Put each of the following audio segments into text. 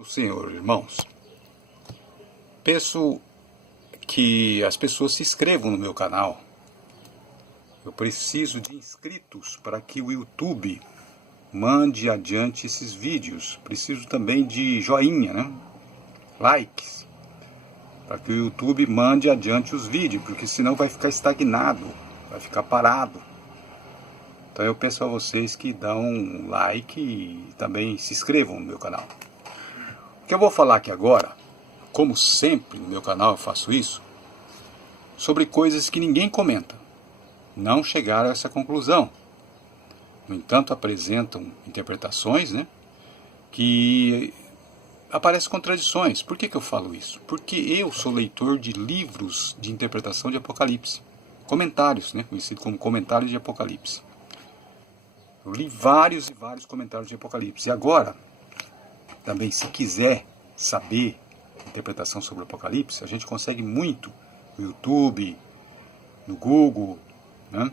do Senhor, irmãos, peço que as pessoas se inscrevam no meu canal. Eu preciso de inscritos para que o YouTube mande adiante esses vídeos. Preciso também de joinha, né? Likes, para que o YouTube mande adiante os vídeos, porque senão vai ficar estagnado, vai ficar parado. Então eu peço a vocês que dão um like e também se inscrevam no meu canal. O que eu vou falar aqui agora, como sempre no meu canal eu faço isso, sobre coisas que ninguém comenta. Não chegaram a essa conclusão. No entanto, apresentam interpretações, né, que aparecem contradições. Por que eu falo isso? Porque eu sou leitor de livros de interpretação de Apocalipse. Comentários, né, conhecido como comentários de Apocalipse. Eu li vários e vários comentários de Apocalipse. E agora, também, se quiser saber interpretação sobre o Apocalipse, a gente consegue muito no YouTube, no Google, né?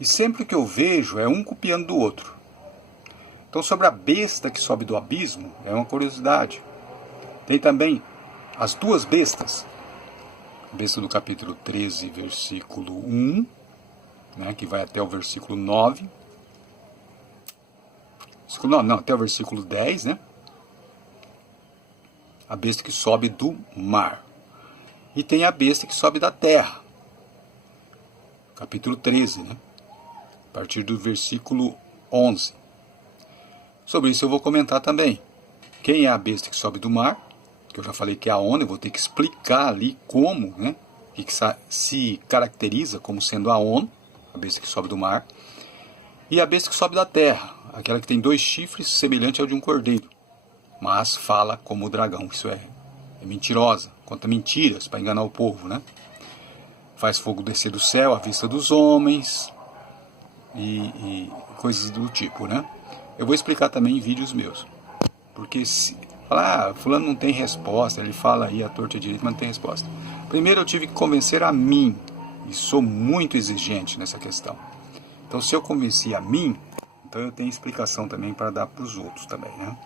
E sempre que eu vejo é um copiando do outro. Então, sobre a besta que sobe do abismo, é uma curiosidade. Tem também as duas bestas. A besta do capítulo 13, versículo 1, né, que vai até o versículo 9. Não, até o versículo 10, né? A besta que sobe do mar. E tem a besta que sobe da terra. Capítulo 13, né? A partir do versículo 11. Sobre isso eu vou comentar também. Quem é a besta que sobe do mar? Que eu já falei que é a onda, eu vou ter que explicar ali como, né? Que se caracteriza como sendo a onda, a besta que sobe do mar. E a besta que sobe da terra, aquela que tem 2 chifres, semelhante ao de um cordeiro, mas fala como o dragão. Isso é mentirosa, conta mentiras para enganar o povo, né? Faz fogo descer do céu à vista dos homens e coisas do tipo, né? Eu vou explicar também em vídeos meus, porque se falar, fulano não tem resposta, ele fala aí à torta e à direita, mas não tem resposta. Primeiro eu tive que convencer a mim, e sou muito exigente nessa questão. Então, se eu convenci a mim, então eu tenho explicação também para dar para os outros também, né?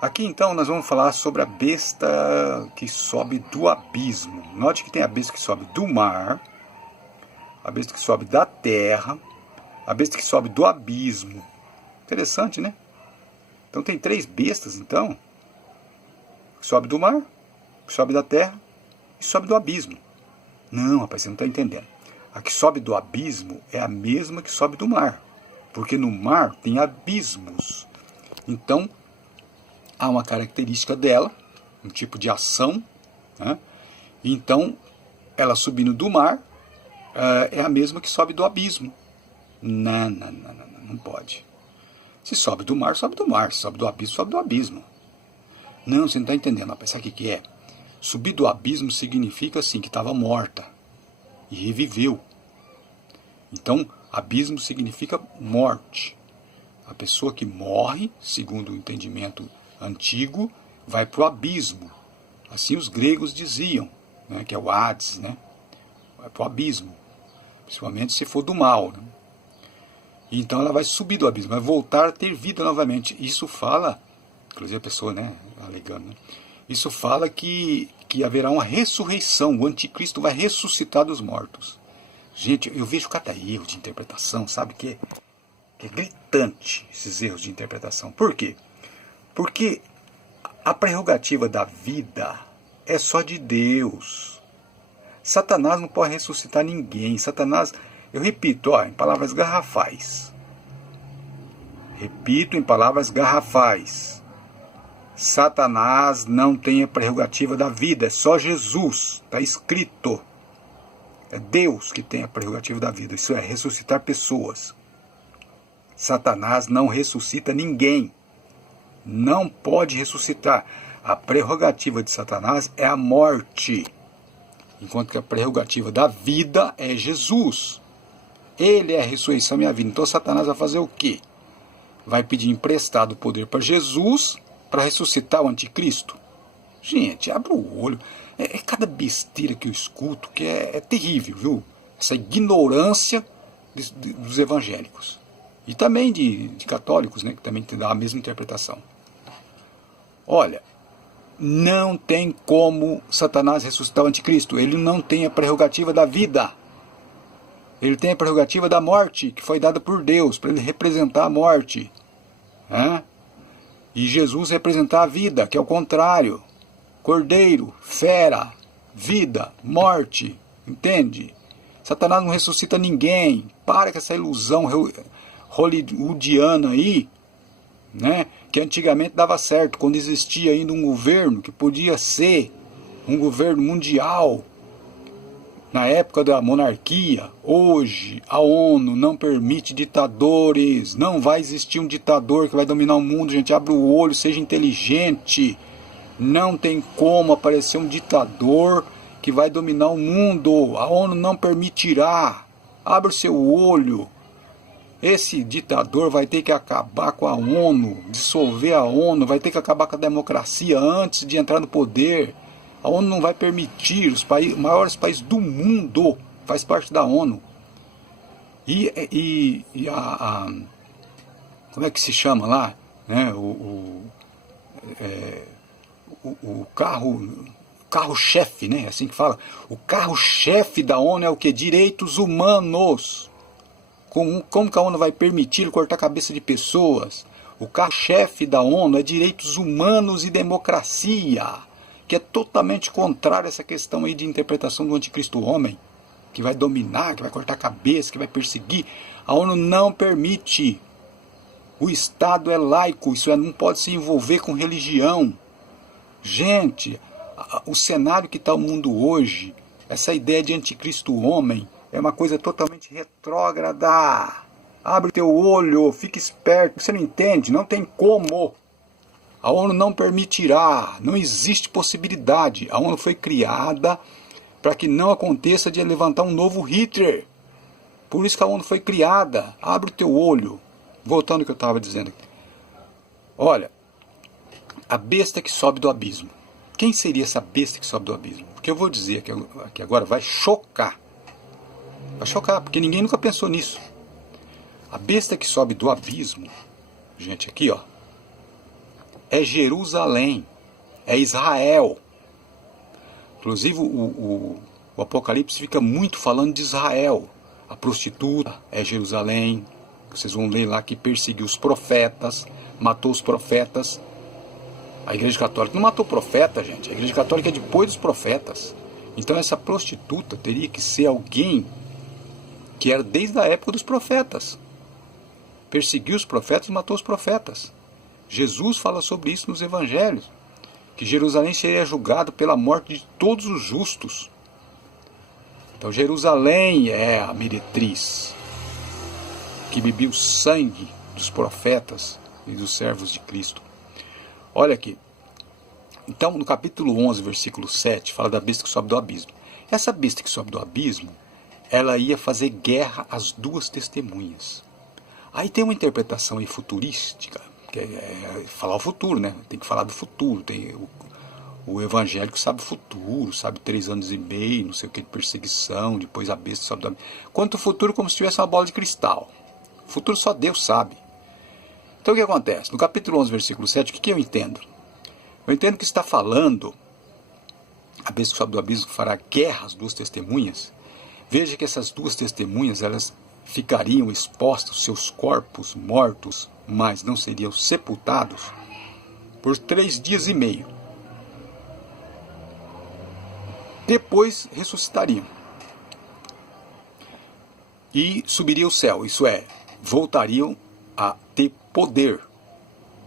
Aqui, então, nós vamos falar sobre a besta que sobe do abismo. Note que tem a besta que sobe do mar, a besta que sobe da terra, a besta que sobe do abismo. Interessante, né? Então, tem 3 bestas, então, que sobe do mar, que sobe da terra e sobe do abismo. Não, rapaz, você não está entendendo. A que sobe do abismo é a mesma que sobe do mar, porque no mar tem abismos. Então, há uma característica dela, um tipo de ação, né? Então, ela subindo do mar é a mesma que sobe do abismo. Não pode. Se sobe do mar, sobe do mar. Se sobe do abismo, sobe do abismo. Não, você não está entendendo, rapaz. Sabe o que é? Subir do abismo significa assim, que estava morta e reviveu. Então, abismo significa morte. A pessoa que morre, segundo o entendimento antigo, vai para o abismo. Assim os gregos diziam, né, que é o Hades, né? Vai para o abismo, principalmente se for do mal, né? Então ela vai subir do abismo, vai voltar a ter vida novamente. Isso fala, inclusive a pessoa, né, alegando, né? Isso fala que haverá uma ressurreição, o anticristo vai ressuscitar dos mortos. Gente, eu vejo cada erro de interpretação, sabe, que é gritante esses erros de interpretação. Por quê? Porque a prerrogativa da vida é só de Deus. Satanás não pode ressuscitar ninguém. Satanás, eu repito, em palavras garrafais. Repito em palavras garrafais. Satanás não tem a prerrogativa da vida, é só Jesus, está escrito. É Deus que tem a prerrogativa da vida, isso é, ressuscitar pessoas. Satanás não ressuscita ninguém, não pode ressuscitar. A prerrogativa de Satanás é a morte, enquanto que a prerrogativa da vida é Jesus. Ele é a ressurreição e a vida. Então Satanás vai fazer o quê? Vai pedir emprestado o poder para Jesus para ressuscitar o anticristo? Gente, abra o olho. É cada besteira que eu escuto que é terrível, viu? Essa ignorância dos evangélicos. E também de católicos, né, que também dá a mesma interpretação. Olha, não tem como Satanás ressuscitar o anticristo. Ele não tem a prerrogativa da vida. Ele tem a prerrogativa da morte, que foi dada por Deus, para ele representar a morte. E Jesus representar a vida, que é o contrário. Cordeiro, fera, vida, morte. Entende? Satanás não ressuscita ninguém. Para com essa ilusão hollywoodiana aí, né? Que antigamente dava certo, quando existia ainda um governo que podia ser um governo mundial. Na época da monarquia, hoje a ONU não permite ditadores. Não vai existir um ditador que vai dominar o mundo, gente. Abre o olho, seja inteligente. Não tem como aparecer um ditador que vai dominar o mundo. A ONU não permitirá. Abre o seu olho. Esse ditador vai ter que acabar com a ONU, dissolver a ONU, vai ter que acabar com a democracia antes de entrar no poder. A ONU não vai permitir, os maiores países do mundo faz parte da ONU. Como é que se chama lá? Né? O carro-chefe, né? Assim que fala. O carro-chefe da ONU é o quê? Direitos humanos. Como que a ONU vai permitir cortar a cabeça de pessoas? O carro-chefe da ONU é direitos humanos e democracia, que é totalmente contrário a essa questão aí de interpretação do anticristo homem, que vai dominar, que vai cortar a cabeça, que vai perseguir. A ONU não permite. O Estado é laico, isso não pode se envolver com religião. Gente, o cenário que está o mundo hoje, essa ideia de anticristo homem, é uma coisa totalmente retrógrada. Abre teu olho, fique esperto. Você não entende? Não tem como. A ONU não permitirá. Não existe possibilidade. A ONU foi criada para que não aconteça de levantar um novo Hitler. Por isso que a ONU foi criada. Abre o teu olho. Voltando ao que eu estava dizendo aqui. Olha, a besta que sobe do abismo. Quem seria essa besta que sobe do abismo? Porque eu vou dizer que agora vai chocar. Vai chocar, porque ninguém nunca pensou nisso. A besta que sobe do abismo, gente, aqui ó, é Jerusalém, é Israel. Inclusive o Apocalipse fica muito falando de Israel. A prostituta é Jerusalém. Vocês vão ler lá que perseguiu os profetas, matou os profetas. A Igreja Católica não matou profeta, gente. A Igreja Católica é depois dos profetas. Então essa prostituta teria que ser alguém que era desde a época dos profetas. Perseguiu os profetas e matou os profetas. Jesus fala sobre isso nos evangelhos. Que Jerusalém seria julgado pela morte de todos os justos. Então Jerusalém é a meretriz que bebia o sangue dos profetas e dos servos de Cristo. Olha aqui. Então no capítulo 11, versículo 7, fala da besta que sobe do abismo. Essa besta que sobe do abismo, ela ia fazer guerra às duas testemunhas. Aí tem uma interpretação aí futurística, que é falar o futuro, né? Tem que falar do futuro. Tem o evangélico sabe o futuro, sabe 3 anos e meio, não sei o que, de perseguição, depois a besta sobe do abismo. Quanto o futuro como se tivesse uma bola de cristal. O futuro só Deus sabe. Então o que acontece? No capítulo 11, versículo 7, o que eu entendo? Eu entendo que está falando, a besta que sobe do abismo fará guerra às duas testemunhas. Veja que essas duas testemunhas, elas ficariam expostos, seus corpos mortos, mas não seriam sepultados, por 3 dias e meio. Depois ressuscitariam. E subiriam ao céu, isso é, voltariam a ter poder.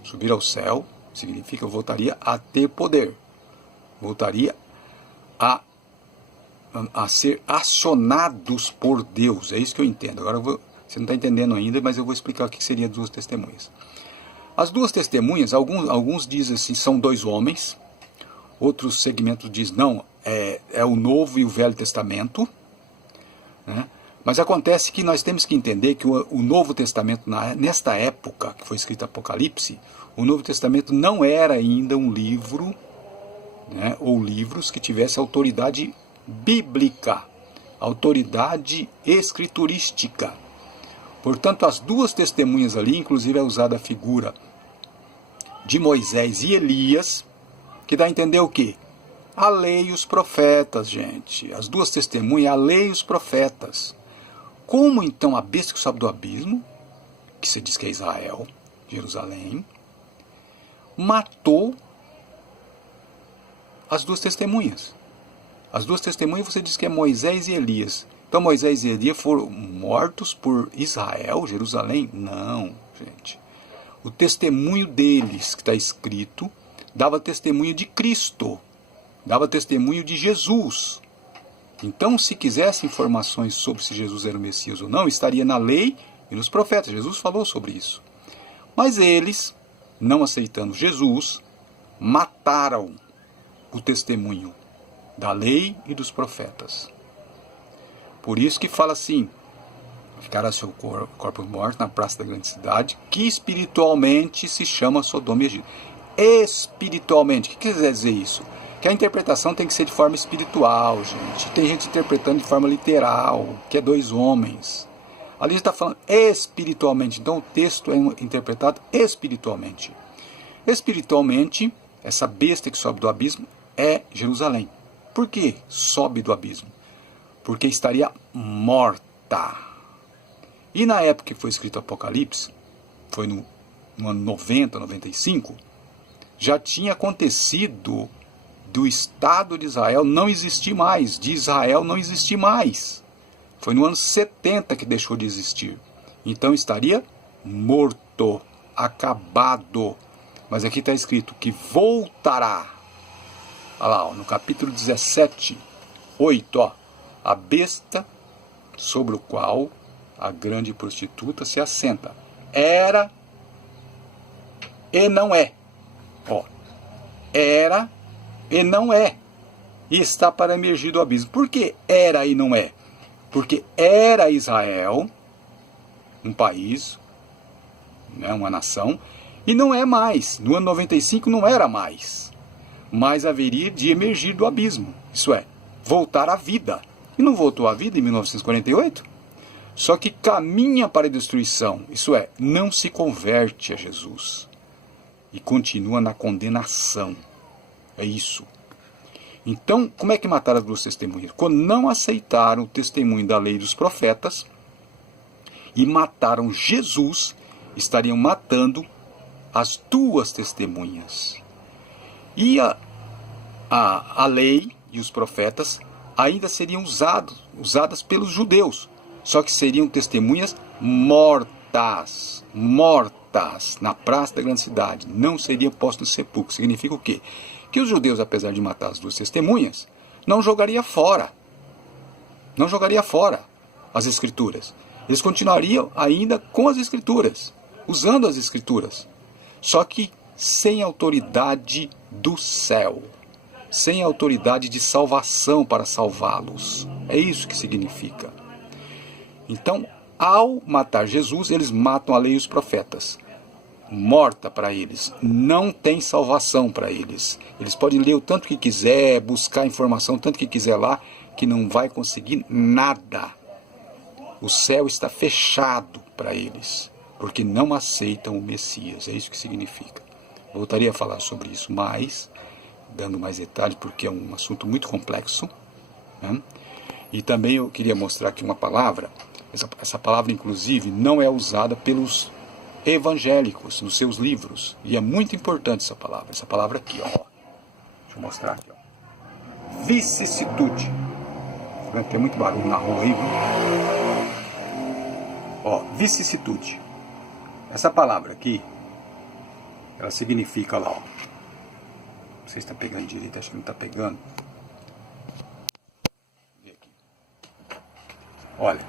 Subir ao céu significa voltaria a ter poder. Voltaria a ser acionados por Deus. É isso que eu entendo. Agora você não está entendendo ainda, mas eu vou explicar o que seria duas testemunhas. As duas testemunhas, alguns dizem assim, são 2 homens. Outros segmentos dizem, não, é o Novo e o Velho Testamento. Né? Mas acontece que nós temos que entender que o Novo Testamento, nesta época que foi escrito Apocalipse, o Novo Testamento não era ainda um livro, né, ou livros que tivesse autoridade bíblica, autoridade escriturística. Portanto, as duas testemunhas ali, inclusive é usada a figura de Moisés e Elias, que dá a entender o quê? A lei e os profetas, gente. As duas testemunhas, a lei e os profetas. Como então a besta que sobe do abismo, que se diz que é Israel, Jerusalém, matou as duas testemunhas? As duas testemunhas você diz que é Moisés e Elias. Então Moisés e Elias foram mortos por Israel, Jerusalém? Não, gente. O testemunho deles, que está escrito, dava testemunho de Cristo, dava testemunho de Jesus. Então, se quisesse informações sobre se Jesus era o Messias ou não, estaria na lei e nos profetas. Jesus falou sobre isso. Mas eles, não aceitando Jesus, mataram o testemunho da lei e dos profetas. Por isso que fala assim: ficará seu corpo morto na praça da grande cidade, que espiritualmente se chama Sodoma e Egito. Espiritualmente, o que quer dizer isso? Que a interpretação tem que ser de forma espiritual, gente. Tem gente interpretando de forma literal, que é dois homens. Ali está falando espiritualmente, então o texto é interpretado espiritualmente. Espiritualmente, essa besta que sobe do abismo é Jerusalém. Por que sobe do abismo? Porque estaria morta. E na época que foi escrito o Apocalipse, foi no ano 90, 95, já tinha acontecido do Estado de Israel não existir mais, de Israel não existir mais. Foi no ano 70 que deixou de existir. Então estaria morto, acabado. Mas aqui está escrito que voltará. Olha lá, no capítulo 17, 8, a besta sobre o qual a grande prostituta se assenta. Era e não é. Era e não é. E está para emergir do abismo. Por que era e não é? Porque era Israel, um país, né, uma nação, e não é mais. No ano 95 não era mais. Mas haveria de emergir do abismo. Isso é, voltar à vida. E não voltou à vida em 1948? Só que caminha para a destruição. Isso é, não se converte a Jesus. E continua na condenação. É isso. Então, como é que mataram as duas testemunhas? Quando não aceitaram o testemunho da lei dos profetas e mataram Jesus, estariam matando as duas testemunhas. E a lei e os profetas ainda seriam usadas pelos judeus, só que seriam testemunhas mortas na praça da grande cidade, não seriam postos no sepulcro. Significa o quê? Que os judeus, apesar de matar as duas testemunhas, não jogaria fora as escrituras. Eles continuariam ainda com as escrituras, usando as escrituras, só que sem autoridade do céu, sem autoridade de salvação para salvá-los. É isso que significa. Então, ao matar Jesus, eles matam a lei e os profetas. Morta para eles, não tem salvação para eles. Eles podem ler o tanto que quiser, buscar informação o tanto que quiser lá, que não vai conseguir nada. O céu está fechado para eles, porque não aceitam o Messias. É isso que significa. Voltaria a falar sobre isso mais, dando mais detalhes, porque é um assunto muito complexo, né? E também eu queria mostrar aqui uma palavra. Essa palavra, inclusive, não é usada pelos evangélicos nos seus livros. E é muito importante essa palavra aqui, ó. Deixa eu mostrar aqui, ó. Vicissitude. Tem muito barulho na rua aí, viu? Ó, vicissitude. Essa palavra aqui, ela significa lá, ó. Não sei se está pegando direito, acho que não está pegando. Olha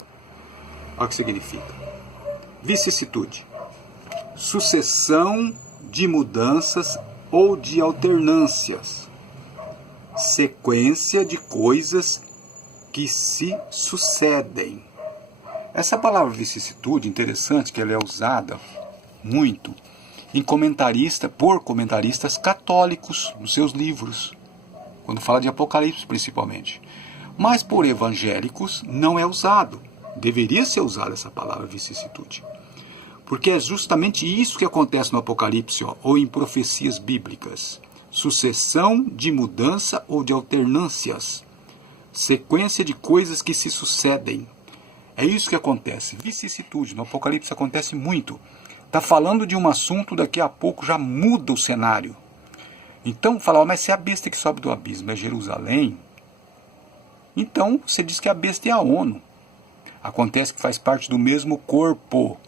o que significa. Vicissitude. Sucessão de mudanças ou de alternâncias. Sequência de coisas que se sucedem. Essa palavra vicissitude, interessante que ela é usada muito por comentaristas católicos nos seus livros, quando fala de Apocalipse principalmente. Mas por evangélicos não é usado. Deveria ser usada essa palavra vicissitude. Porque é justamente isso que acontece no Apocalipse, ó, ou em profecias bíblicas. Sucessão de mudança ou de alternâncias. Sequência de coisas que se sucedem. É isso que acontece. Vicissitude. No Apocalipse acontece muito. Está falando de um assunto, daqui a pouco já muda o cenário. Então, fala, mas se a besta que sobe do abismo é Jerusalém, então você diz que a besta é a ONU. Acontece que faz parte do mesmo corpo.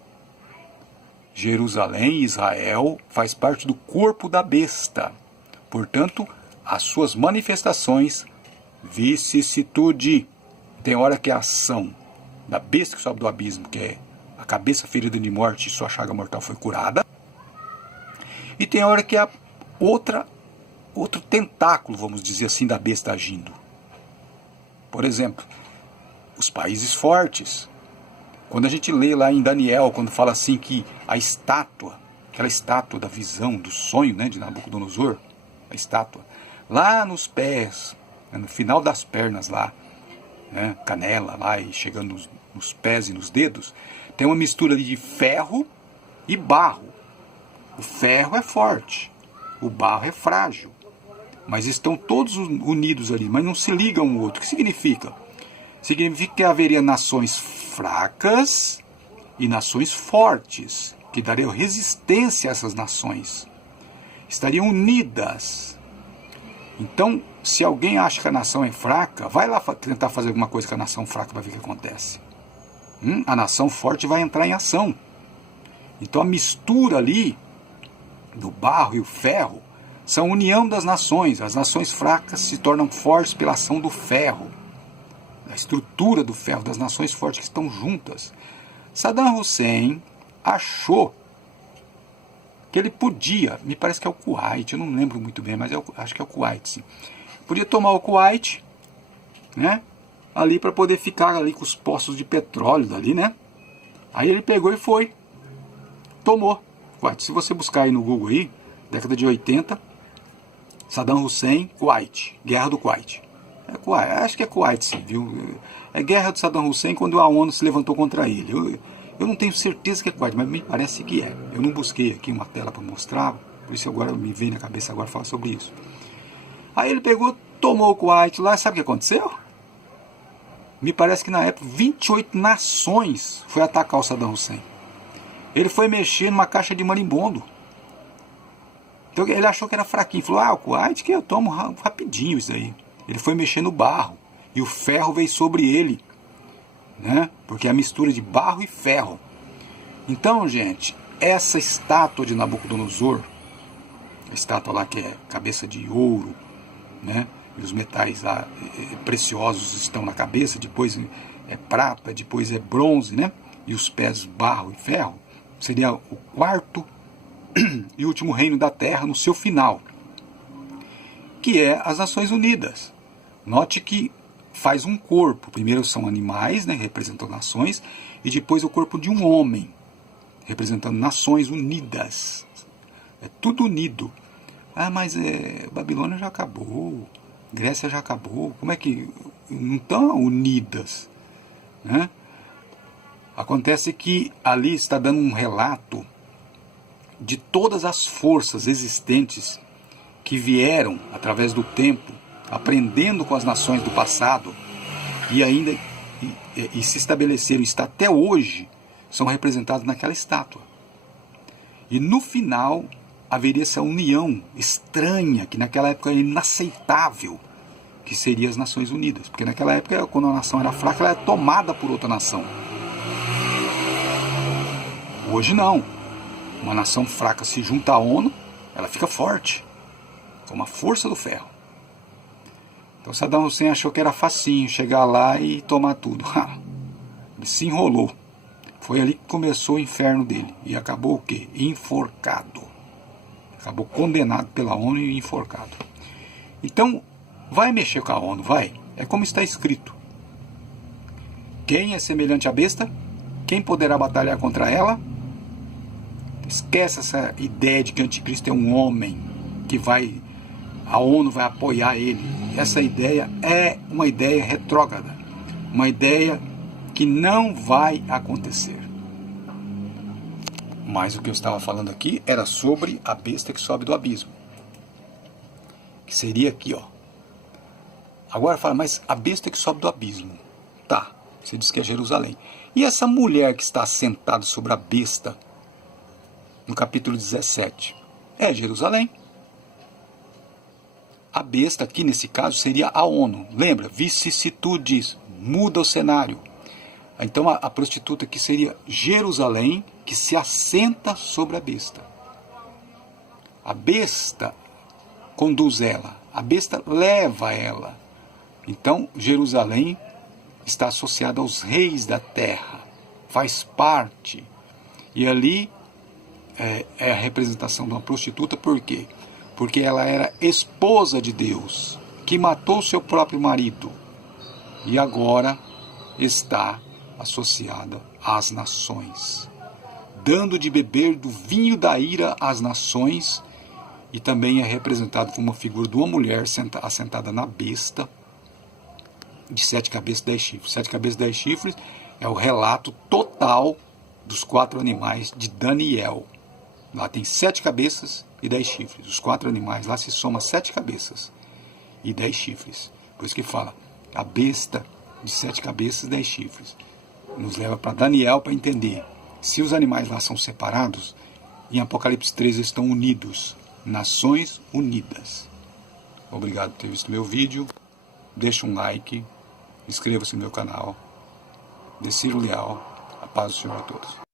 Jerusalém, Israel, faz parte do corpo da besta. Portanto, as suas manifestações, vicissitude. Tem hora que a ação da besta que sobe do abismo, que é a cabeça ferida de morte e sua chaga mortal foi curada. E tem hora que a outro tentáculo, vamos dizer assim, da besta agindo. Por exemplo, os países fortes. Quando a gente lê lá em Daniel, quando fala assim que a estátua, aquela estátua da visão, do sonho, né, de Nabucodonosor, a estátua, lá nos pés, no final das pernas lá, né, canela lá e chegando nos pés e nos dedos, tem uma mistura de ferro e barro. O ferro é forte, o barro é frágil, mas estão todos unidos ali, mas não se ligam um ao outro. O que significa? Significa que haveria nações fracas e nações fortes, que dariam resistência a essas nações. Estariam unidas. Então, se alguém acha que a nação é fraca, vai lá tentar fazer alguma coisa com a nação fraca para ver o que acontece. A nação forte vai entrar em ação. Então a mistura ali do barro e o ferro são a união das nações. As nações fracas se tornam fortes pela ação do ferro. A estrutura do ferro das nações fortes que estão juntas. Saddam Hussein achou que ele podia, me parece que é o Kuwait, eu não lembro muito bem, mas acho que é o Kuwait, sim. Podia tomar o Kuwait, né, ali para poder ficar ali com os poços de petróleo dali, né? Aí ele pegou e foi, tomou Kuwait. Se você buscar aí no Google aí, década de 80, Saddam Hussein, Kuwait, Guerra do Kuwait. Kuwait, acho que é Kuwait, sim, viu? É guerra do Saddam Hussein quando a ONU se levantou contra ele. Eu não tenho certeza que é Kuwait, mas me parece que é. Eu não busquei aqui uma tela para mostrar, por isso agora me vem na cabeça agora falar sobre isso. Aí ele pegou, tomou o Kuwait lá, sabe o que aconteceu? Me parece que na época 28 nações foi atacar o Saddam Hussein. Ele foi mexer numa caixa de marimbondo. Então ele achou que era fraquinho, falou, o Kuwait que eu tomo rapidinho isso aí. Ele foi mexer no barro e o ferro veio sobre ele, né? Porque é a mistura de barro e ferro. Então, gente, essa estátua de Nabucodonosor, a estátua lá que é cabeça de ouro, né? E os metais lá, preciosos estão na cabeça, depois é prata, depois é bronze, né? E os pés barro e ferro, seria o quarto e último reino da Terra no seu final, que é as Nações Unidas. Note que faz um corpo. Primeiro são animais, né, representando nações, e depois o corpo de um homem, representando Nações Unidas. É tudo unido. Mas Babilônia já acabou, Grécia já acabou. Como é que não estão unidas, né? Acontece que ali está dando um relato de todas as forças existentes que vieram através do tempo, aprendendo com as nações do passado e ainda e se estabeleceram, está até hoje, são representados naquela estátua. E no final haveria essa união estranha, que naquela época era inaceitável, que seria as Nações Unidas. Porque naquela época, quando a nação era fraca, ela era tomada por outra nação. Hoje não. Uma nação fraca se junta à ONU, ela fica forte, como a força do ferro. Então Saddam Hussein achou que era facinho chegar lá e tomar tudo. Ele se enrolou. Foi ali que começou o inferno dele. E acabou o quê? Enforcado. Acabou condenado pela ONU e enforcado. Então, vai mexer com a ONU, vai. É como está escrito. Quem é semelhante à besta? Quem poderá batalhar contra ela? Esquece essa ideia de que o anticristo é um homem que a ONU vai apoiar ele. Essa ideia é uma ideia retrógrada, uma ideia que não vai acontecer. Mas o que eu estava falando aqui era sobre a besta que sobe do abismo. Que seria aqui, ó. Agora fala, mas a besta que sobe do abismo. Tá, você diz que é Jerusalém. E essa mulher que está sentada sobre a besta, no capítulo 17, é Jerusalém. A besta aqui, nesse caso, seria a ONU. Lembra? Vicissitudes. Muda o cenário. Então a prostituta aqui seria Jerusalém, que se assenta sobre a besta. A besta conduz ela. A besta leva ela. Então Jerusalém está associada aos reis da terra. Faz parte. E ali é a representação de uma prostituta, por quê? Porque ela era esposa de Deus, que matou seu próprio marido, e agora está associada às nações, dando de beber do vinho da ira às nações, e também é representado como uma figura de uma mulher assentada na besta, de 7 cabeças e 10 chifres. 7 cabeças e 10 chifres é o relato total dos 4 animais de Daniel. Lá tem 7 cabeças e 10 chifres. Os 4 animais lá se soma 7 cabeças e 10 chifres. Por isso que fala, a besta de 7 cabeças e 10 chifres. Nos leva para Daniel para entender. Se os animais lá são separados, em Apocalipse 3 eles estão unidos. Nações unidas. Obrigado por ter visto meu vídeo. Deixa um like. Inscreva-se no meu canal. Deciro Leal. A paz do Senhor a todos.